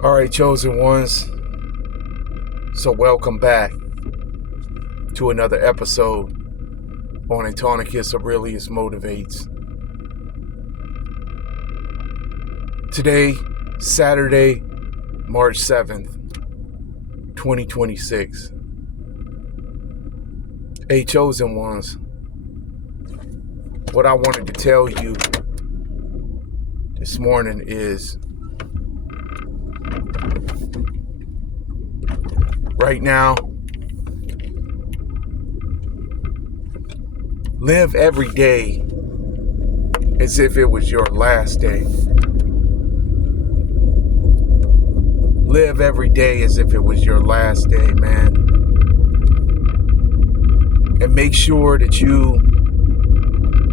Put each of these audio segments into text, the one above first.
All right, chosen ones. So welcome back to another episode on Antonius Aurelius Motivates. Today, Saturday, March 7th, 2026. Hey, chosen ones. What I wanted to tell you this morning is right now, live every day as if it was your last day. Live every day as if it was your last day, man. And make sure that you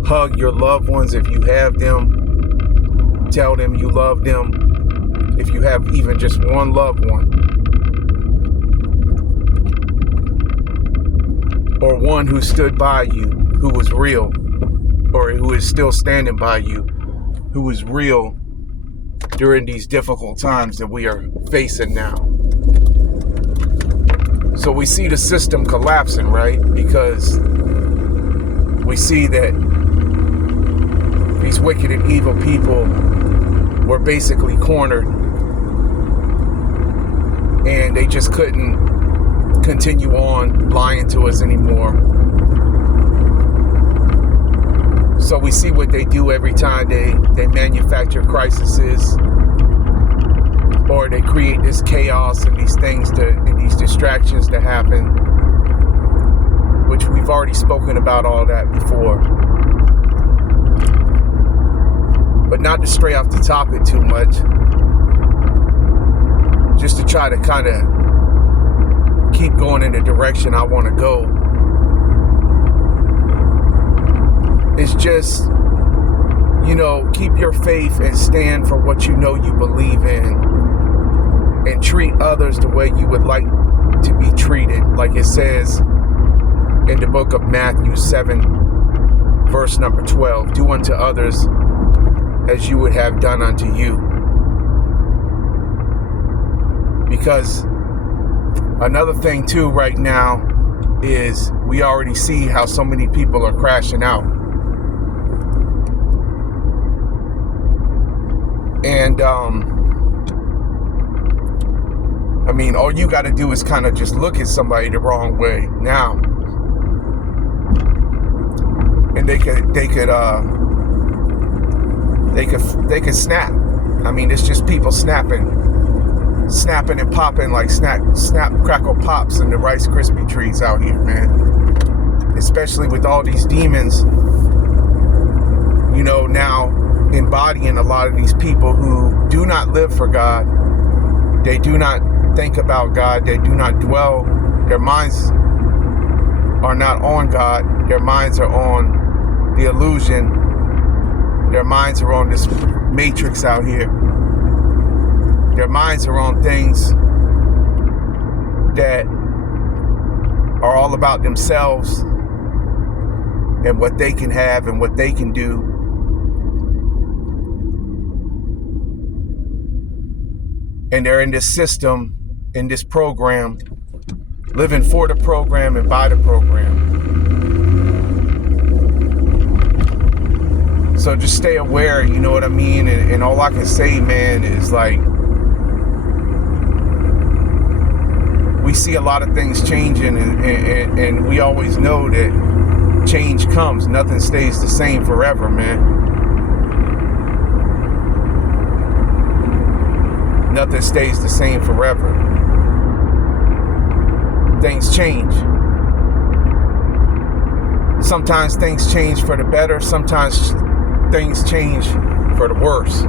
hug your loved ones if you have them. Tell them you love them if you have even just one loved one. Or one who stood by you, who was real, or who is still standing by you, who was real during these difficult times that we are facing now. So we see the system collapsing, right? Because we see that these wicked and evil people were basically cornered, and they just couldn't continue on lying to us anymore. So we see what they do every time they manufacture crises, or they create this chaos and these things and these distractions to happen, which we've already spoken about all that before. But not to stray off the topic too much, just to try to kind of keep going in the direction I want to go. It's just, keep your faith and stand for what you know you believe in, and treat others the way you would like to be treated. Like it says in the book of Matthew 7, verse number 12, do unto others as you would have done unto you. Because another thing too right now is we already see how so many people are crashing out. And all you got to do is kind of just look at somebody the wrong way now, and they could snap. It's just people snapping and popping like snap, crackle, pops in the Rice Krispie trees out here, man. Especially with all these demons, now embodying a lot of these people who do not live for God. They do not think about God. They do not dwell. Their minds are not on God. Their minds are on the illusion. Their minds are on this matrix out here. Their minds are on things that are all about themselves and what they can have and what they can do. And they're in this system, in this program, living for the program and by the program. So just stay aware, you know what I mean? And all I can say, man, is like, we see a lot of things changing, and we always know that change comes. Nothing stays the same forever, man. Nothing stays the same forever. Things change. Sometimes things change for the better. Sometimes things change for the worse.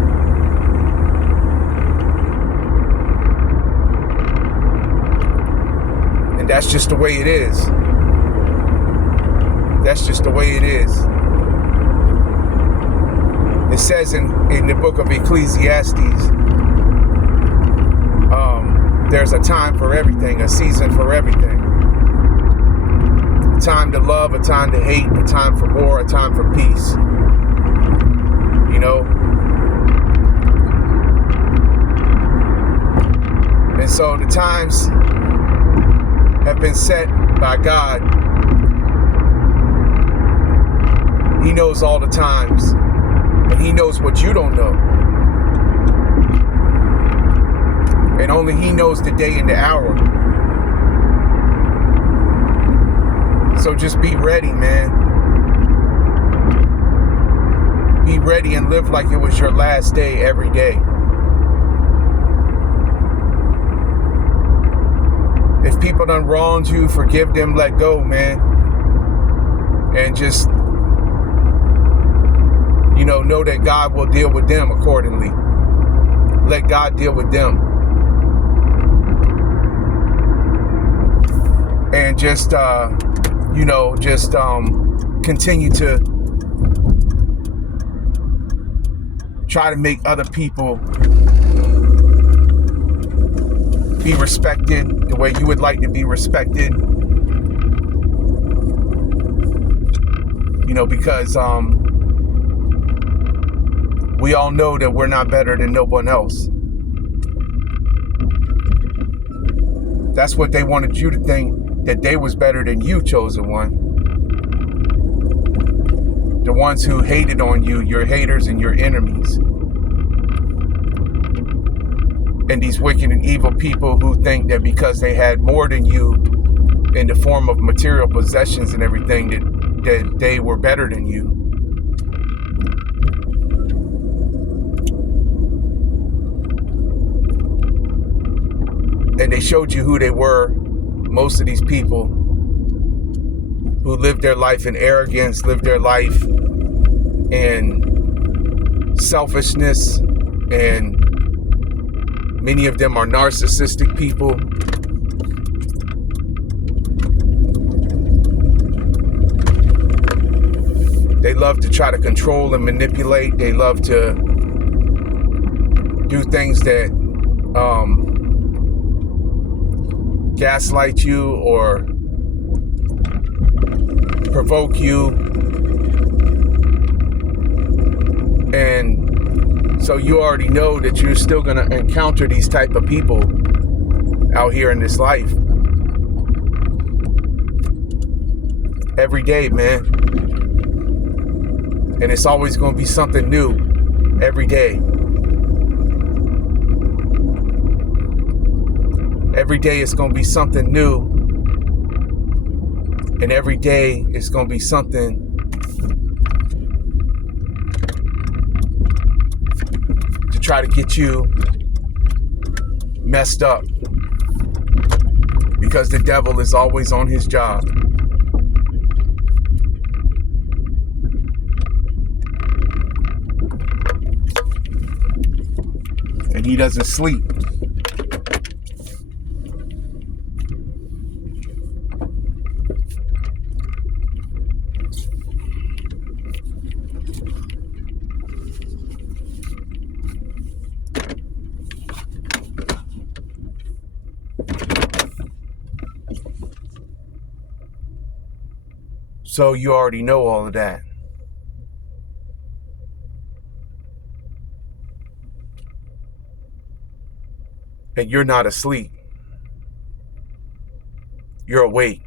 And that's just the way it is. That's just the way it is. It says in the book of Ecclesiastes, there's a time for everything, a season for everything. A time to love, a time to hate, a time for war, a time for peace. You know? So the times have been set by God. He knows all the times, and he knows what you don't know. And only he knows the day and the hour. So just be ready, man. Be ready and live like it was your last day every day. If people done wronged you, forgive them, let go, man. And just, know that God will deal with them accordingly. Let God deal with them. And just, continue to try to make other people be respected the way you would like to be respected. Because we all know that we're not better than no one else. That's what they wanted you to think, that they was better than you, chosen one. The ones who hated on you, your haters and your enemies. And these wicked and evil people who think that because they had more than you in the form of material possessions and everything, that they were better than you. And they showed you who they were. Most of these people who lived their life in arrogance, lived their life in selfishness, and many of them are narcissistic people. They love to try to control and manipulate. They love to do things that gaslight you or provoke you. And so you already know that you're still going to encounter these type of people out here in this life. Every day, man. And it's always going to be something new every day. Every day it's going to be something new. And every day it's going to be something to try to get you messed up. Because the devil is always on his job. And he doesn't sleep. So you already know all of that. And you're not asleep. You're awake.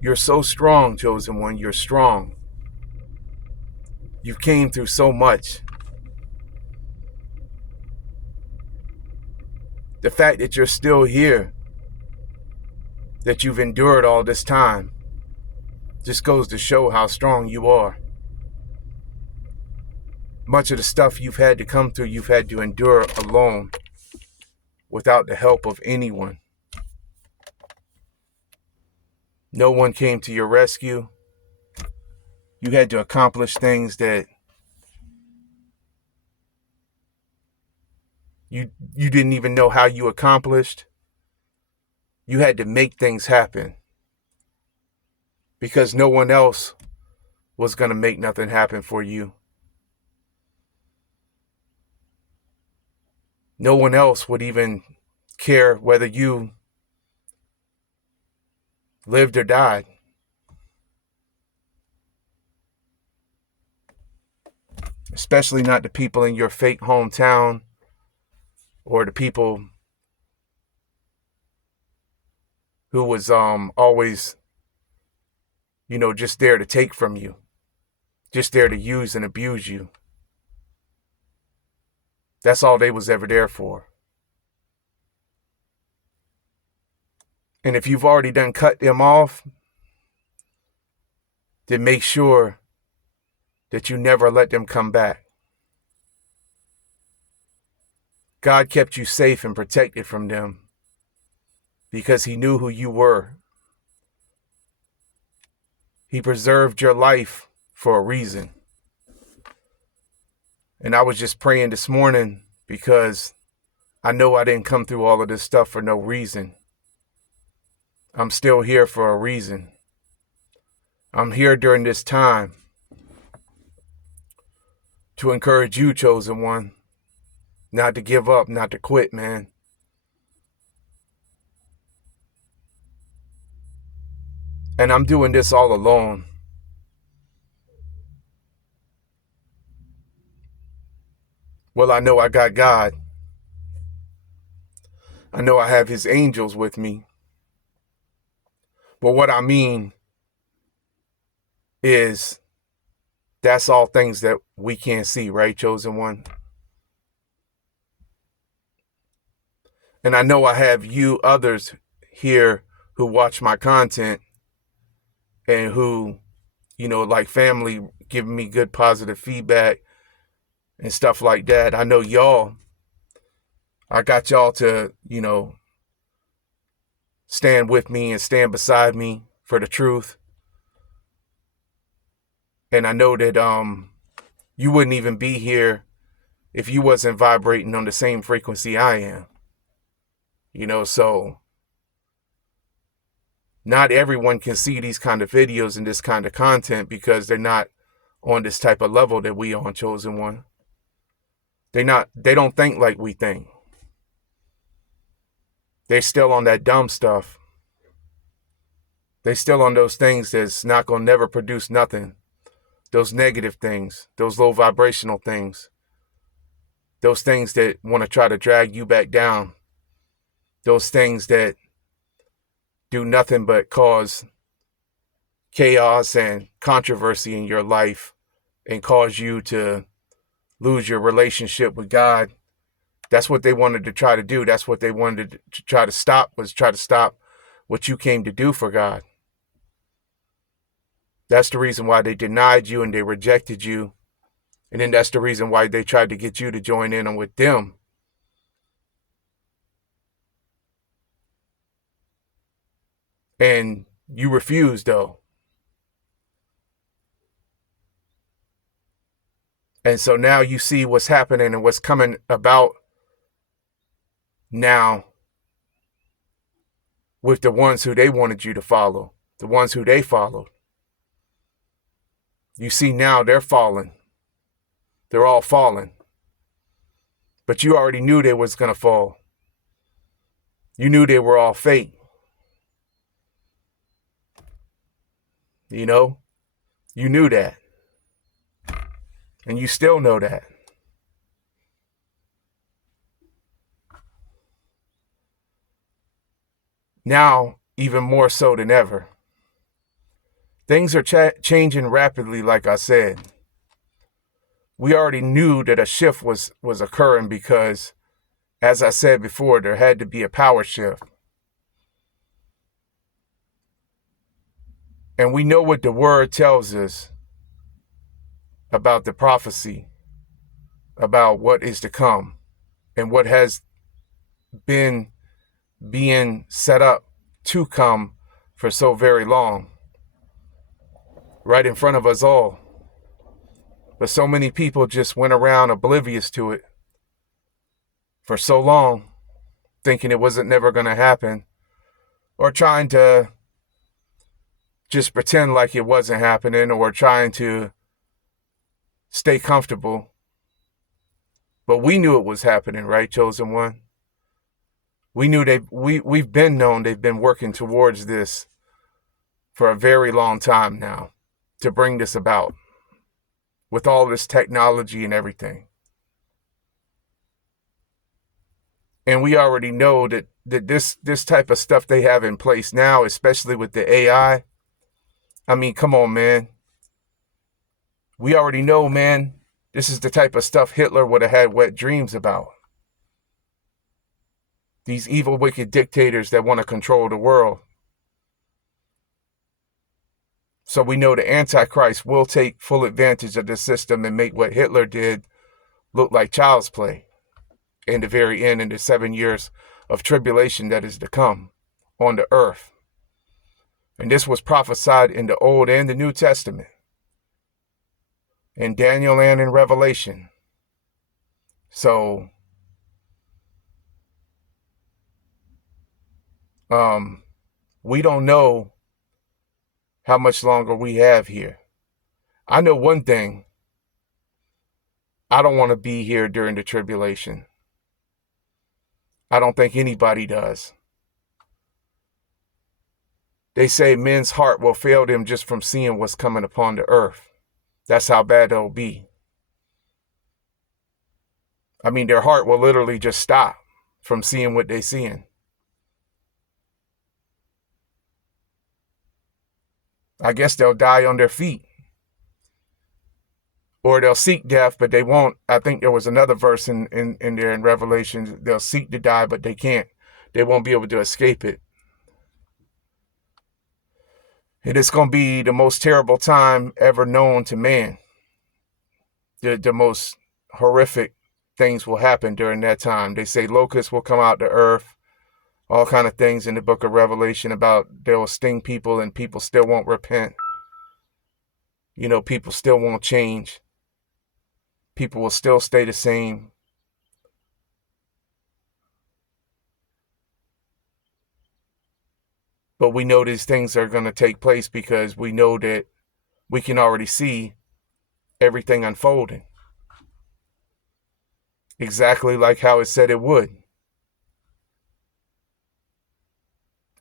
You're so strong, chosen one. You're strong. You came through so much. The fact that you're still here, that you've endured all this time, just goes to show how strong you are. Much of the stuff you've had to come through, you've had to endure alone, without the help of anyone. No one came to your rescue. You had to accomplish things that you didn't even know how you accomplished. You had to make things happen. Because no one else was going to make nothing happen for you. No one else would even care whether you lived or died. Especially not the people in your fake hometown or the people who was always, just there to take from you, just there to use and abuse you. That's all they was ever there for. And if you've already done cut them off, then make sure that you never let them come back. God kept you safe and protected from them because he knew who you were. He preserved your life for a reason. And I was just praying this morning because I know I didn't come through all of this stuff for no reason. I'm still here for a reason. I'm here during this time to encourage you, chosen one, not to give up, not to quit, man. And I'm doing this all alone. Well, I know I got God. I know I have his angels with me. But what I mean is that's all things that we can't see, right, chosen one? And I know I have you others here who watch my content and who, like family, giving me good positive feedback and stuff like that. I know y'all, I got y'all to, stand with me and stand beside me for the truth. And I know that you wouldn't even be here if you wasn't vibrating on the same frequency I am. So not everyone can see these kind of videos and this kind of content because they're not on this type of level that we on, chosen one. They don't think like we think. They're still on that dumb stuff. They still on those things that's not going to never produce nothing. Those negative things, those low vibrational things, those things that want to try to drag you back down, those things that do nothing but cause chaos and controversy in your life and cause you to lose your relationship with God. That's what they wanted to try to do. That's what they wanted to try to stop, was try to stop what you came to do for God. That's the reason why they denied you and they rejected you. And then that's the reason why they tried to get you to join in with them. And you refused, though. And so now you see what's happening and what's coming about now with the ones who they wanted you to follow, the ones who they followed. You see now they're falling. They're all falling. But you already knew they was going to fall. You knew they were all fake. You knew that. And you still know that. Now, even more so than ever. Things are changing rapidly, like I said. We already knew that a shift was occurring because, as I said before, there had to be a power shift. And we know what the word tells us about the prophecy, about what is to come, and what has been being set up to come for so very long, right in front of us all. But so many people just went around oblivious to it for so long, thinking it wasn't never going to happen, or trying to just pretend like it wasn't happening, or trying to stay comfortable. But we knew it was happening, right, chosen one? We knew we've been known they've been working towards this for a very long time now to bring this about with all this technology and everything. And we already know that this type of stuff they have in place now, especially with the AI. I mean, come on, man. We already know, man, this is the type of stuff Hitler would have had wet dreams about. These evil, wicked dictators that want to control the world. So we know the Antichrist will take full advantage of the system and make what Hitler did look like child's play in the very end, in the 7 years of tribulation that is to come on the earth. And this was prophesied in the Old and the New Testament, in Daniel and in Revelation. So, we don't know how much longer we have here. I know one thing. I don't want to be here during the tribulation. I don't think anybody does. They say men's heart will fail them just from seeing what's coming upon the earth. That's how bad it'll be. I mean, their heart will literally just stop from seeing what they're seeing. I guess they'll die on their feet. Or they'll seek death, but they won't. I think there was another verse in there in Revelation. They'll seek to die, but they can't. They won't be able to escape it. And it's going to be the most terrible time ever known to man. The most horrific things will happen during that time. They say locusts will come out to earth. All kind of things in the book of Revelation about they'll sting people and people still won't repent. You know, people still won't change. People will still stay the same. But we know these things are going to take place because we know that we can already see everything unfolding. Exactly like how it said it would.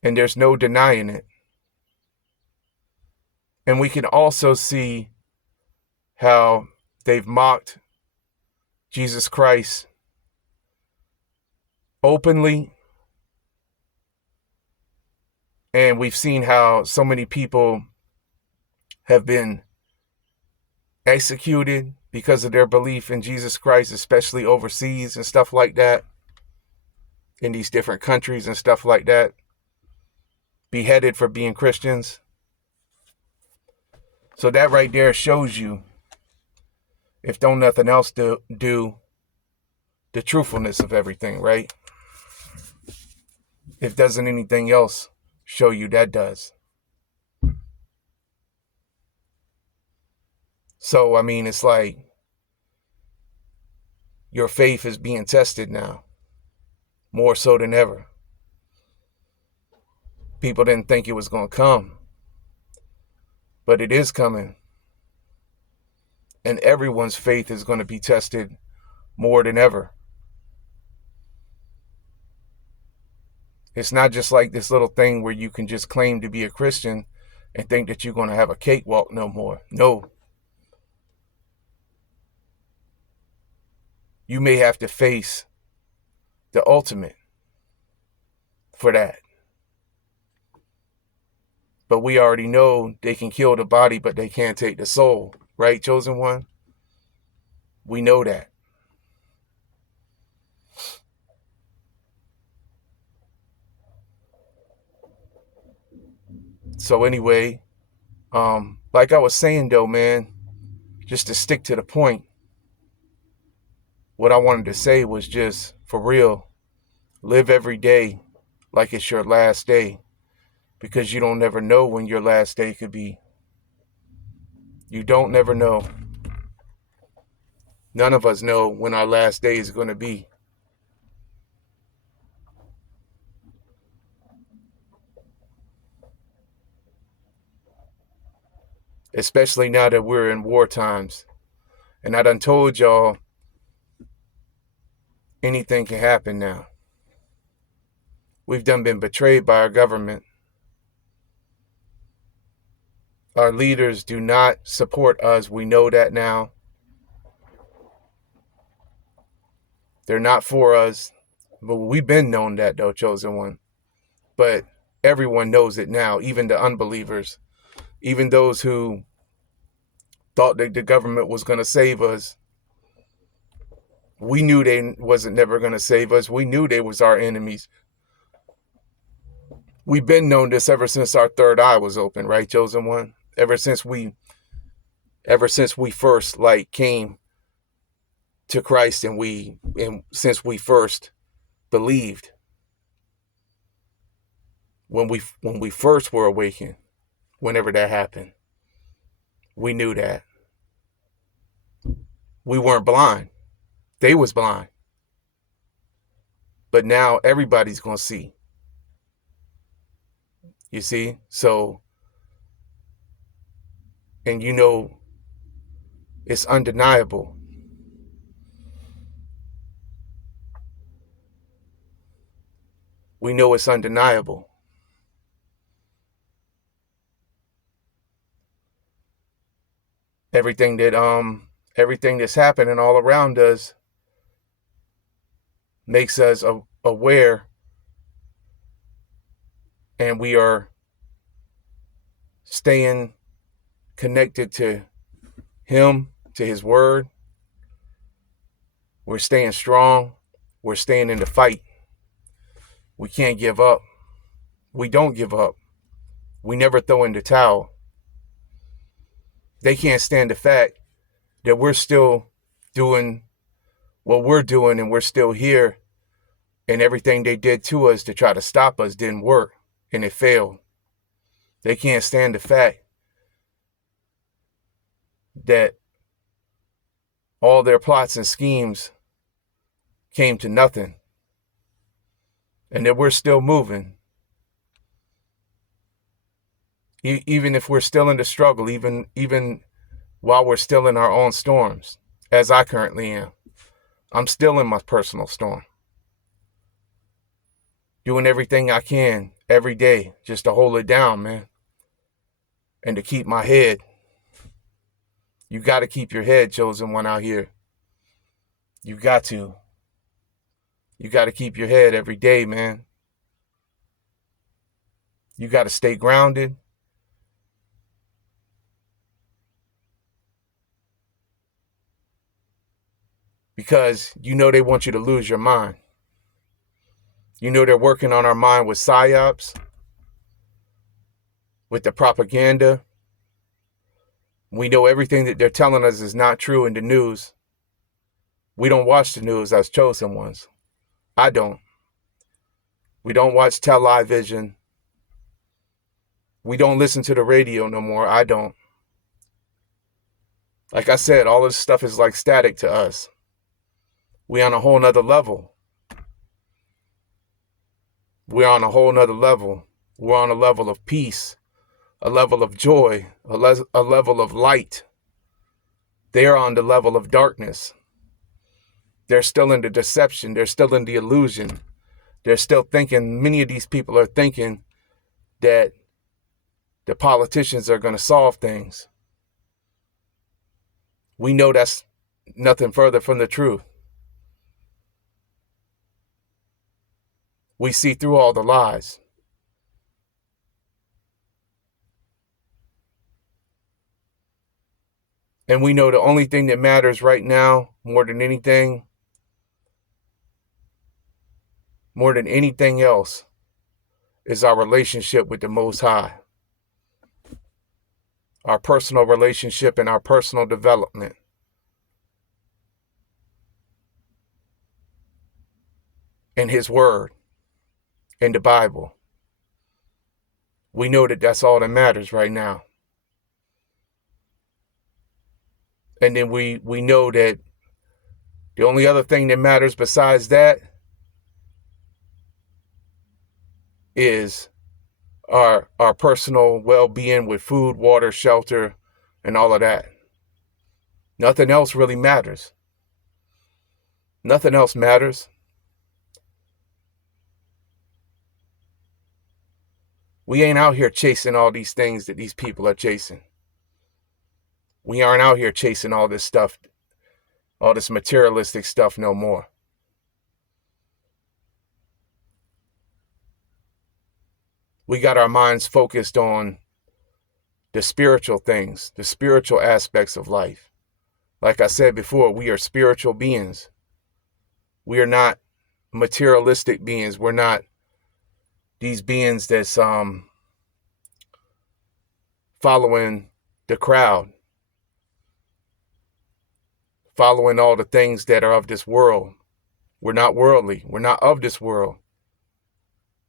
And there's no denying it. And we can also see how they've mocked Jesus Christ openly. And we've seen how so many people have been executed because of their belief in Jesus Christ, especially overseas and stuff like that, in these different countries and stuff like that, beheaded for being Christians. So that right there shows you, if don't nothing else do the truthfulness of everything, right? If doesn't anything else show you, that does. So, I mean, it's like your faith is being tested now, more so than ever. People didn't think it was going to come, but it is coming. And everyone's faith is going to be tested more than ever. It's not just like this little thing where you can just claim to be a Christian and think that you're going to have a cakewalk no more. No. You may have to face the ultimate for that. But we already know they can kill the body, but they can't take the soul. Right, Chosen One? We know that. So anyway, like I was saying though, man, just to stick to the point, what I wanted to say was just, for real, live every day like it's your last day, because you don't never know when your last day could be. You don't never know. None of us know when our last day is going to be. Especially now that we're in war times. And I done told y'all, anything can happen now. We've done been betrayed by our government. Our leaders do not support us. We know that now. They're not for us. But we've been known that, though, chosen one. But everyone knows it now, even the unbelievers, even those who thought that the government was going to save us. We knew they wasn't never going to save us. We knew they was our enemies. We've been known this ever since our third eye was open, right, chosen one? Ever since we first came to Christ and since we first believed, when we first were awakened, whenever that happened, we knew that. We weren't blind. They was blind. But now everybody's going to see. You see? So, and it's undeniable. We know it's undeniable. Everything that's happening all around us makes us aware, and we are staying connected to him, to his word. We're staying strong. We're staying in the fight. We can't give up. We don't give up. We never throw in the towel. They can't stand the fact that we're still doing what we're doing and we're still here, and everything they did to us to try to stop us didn't work and it failed. They can't stand the fact that all their plots and schemes came to nothing and that we're still moving. Even if we're still in the struggle, even while we're still in our own storms, as I currently am. I'm still in my personal storm. Doing everything I can every day just to hold it down, man. And to keep my head. You got to keep your head, chosen one, out here. You got to. You got to keep your head every day, man. You got to stay grounded. Because they want you to lose your mind. They're working on our mind with psyops, with the propaganda. We know everything that they're telling us is not true in the news. We don't watch the news as chosen ones. I don't. We don't watch television. We don't listen to the radio no more. I don't. Like I said, all this stuff is like static to us. We on a whole nother level. We're on a whole nother level. We're on a level of peace, a level of joy, a level of light. They're on the level of darkness. They're still in the deception. They're still in the illusion. They're still thinking, many of these people are thinking that the politicians are going to solve things. We know that's nothing further from the truth. We see through all the lies. And we know the only thing that matters right now, more than anything else, is our relationship with the Most High. Our personal relationship and our personal development. And his word. And the Bible. We know that that's all that matters right now. And then we know that the only other thing that matters besides that is our personal well-being with food, water, shelter, and all of that. Nothing else really matters. Nothing else matters. We ain't out here chasing all these things that these people are chasing. We aren't out here chasing all this stuff, all this materialistic stuff no more. We got our minds focused on the spiritual things, the spiritual aspects of life. Like I said before, we are spiritual beings. We are not materialistic beings. We're not these beings that's following the crowd, following all the things that are of this world. We're not worldly. We're not of this world.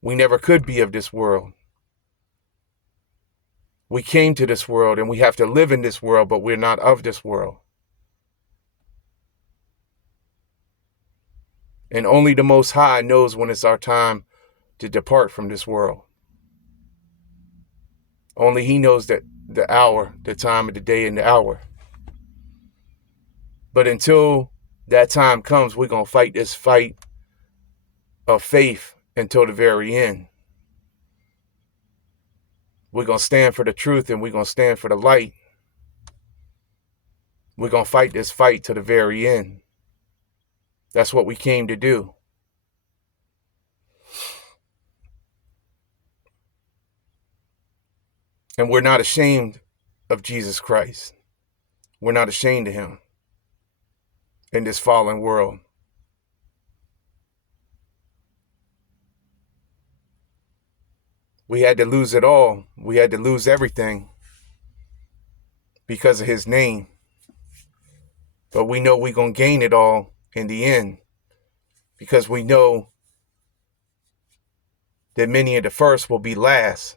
We never could be of this world. We came to this world and we have to live in this world, but we're not of this world. And only the Most High knows when it's our time to depart from this world. Only He knows that the hour, the time of the day and the hour. But until that time comes, we're going to fight this fight of faith until the very end. We're going to stand for the truth and we're going to stand for the light. We're going to fight this fight to the very end. That's what we came to do. And we're not ashamed of Jesus Christ. We're not ashamed of Him in this fallen world. We had to lose it all. We had to lose everything because of His name. But we know we're going to gain it all in the end, because we know that many of the first will be last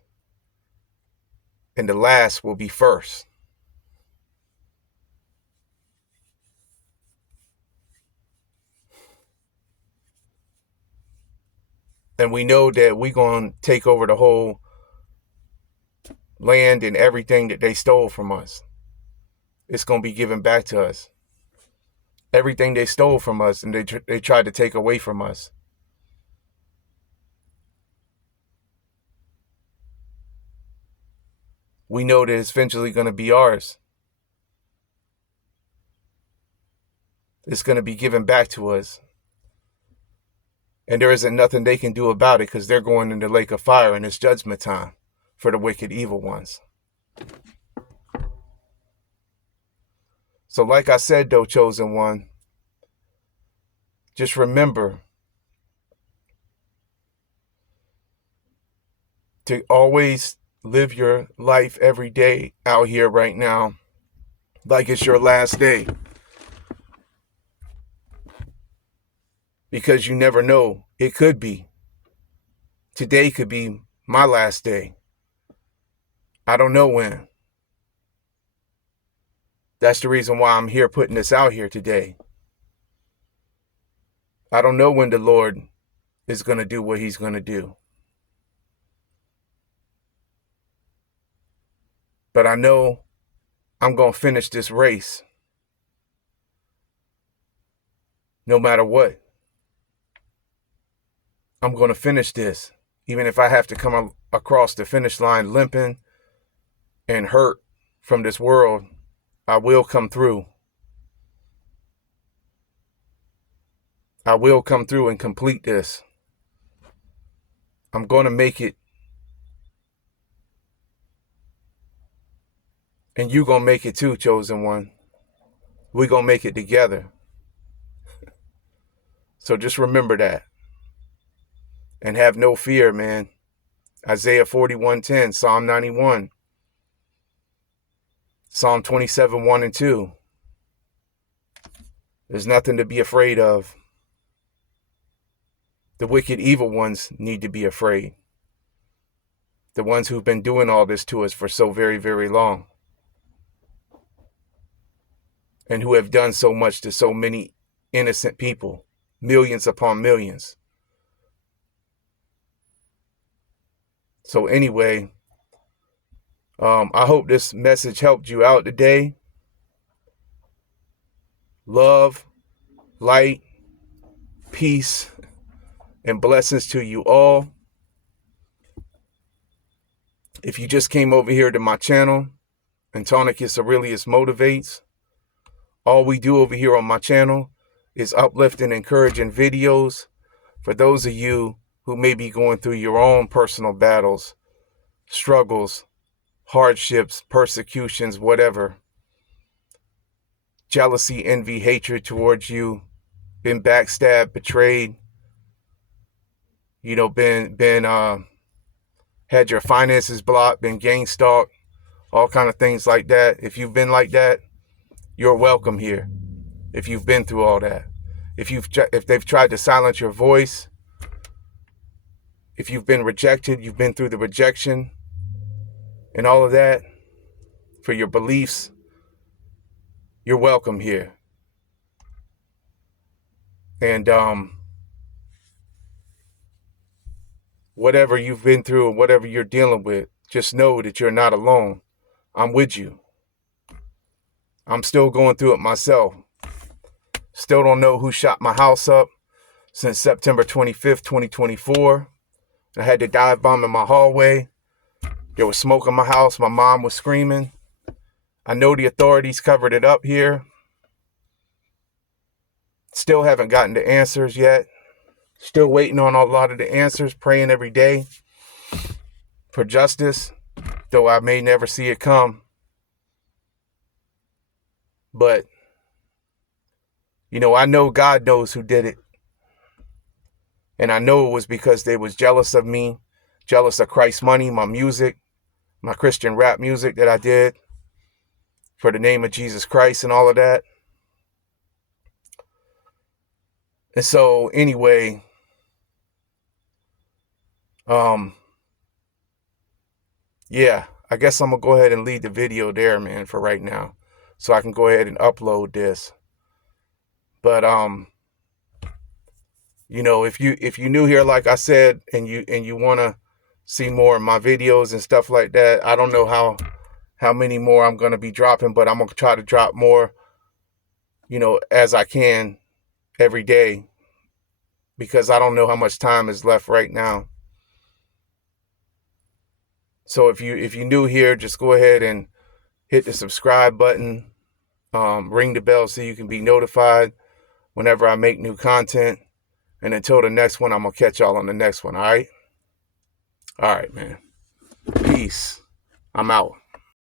and the last will be first. And we know that we're going to take over the whole land and everything that they stole from us. It's going to be given back to us. Everything they stole from us and they tried to take away from us. We know that it's eventually going to be ours. It's going to be given back to us. And there isn't nothing they can do about it, because they're going in the lake of fire and it's judgment time for the wicked evil ones. So like I said, though, chosen one, just remember to always live your life every day out here right now like it's your last day. Because you never know. It could be. Today could be my last day. I don't know when. That's the reason why I'm here putting this out here today. I don't know when the Lord is going to do what He's going to do. But I know I'm going to finish this race. No matter what. I'm going to finish this. Even if I have to come across the finish line limping and hurt from this world, I will come through. I will come through and complete this. I'm going to make it. And you going to make it too, chosen one. We're going to make it together. So just remember that. And have no fear, man. Isaiah 41:10, Psalm 91, Psalm 27, 1 and 2. There's nothing to be afraid of. The wicked evil ones need to be afraid. The ones who've been doing all this to us for so very, very long. And who have done so much to so many innocent people. Millions upon millions. So anyway, I hope this message helped you out today. Love, light, peace, and blessings to you all. If you just came over here to my channel, Antiochus Aurelius Motivates, all we do over here on my channel is uplifting, encouraging videos for those of you who may be going through your own personal battles struggles, hardships, persecutions, whatever. Jealousy, envy, hatred towards you. Been backstabbed, betrayed. Had your finances blocked, been gang stalked, all kind of things like that. If you've been like that, you're welcome here. If you've been through all that, if they've tried to silence your voice, if you've been rejected, you've been through the rejection and all of that for your beliefs, you're welcome here. And whatever you've been through and whatever you're dealing with, just know that you're not alone. I'm with you. I'm still going through it myself. Still don't know who shot my house up since September 25th, 2024. I had the dive bomb in my hallway. There was smoke in my house. My mom was screaming. I know the authorities covered it up here. Still haven't gotten the answers yet. Still waiting on a lot of the answers, praying every day for justice, though I may never see it come. But, I know God knows who did it. And I know it was because they was jealous of me, jealous of Christ's money, my music, my Christian rap music that I did for the name of Jesus Christ and all of that. And so anyway, yeah, I guess I'm going to go ahead and leave the video there, man, for right now. So I can go ahead and upload this. But, if you're new here, like I said, and you want to see more of my videos and stuff like that, I don't know how many more I'm going to be dropping, but I'm going to try to drop more, as I can every day, because I don't know how much time is left right now. So if you're new here, just go ahead and hit the subscribe button, ring the bell so you can be notified whenever I make new content. And until the next one, I'm going to catch y'all on the next one, all right? All right, man. Peace. I'm out.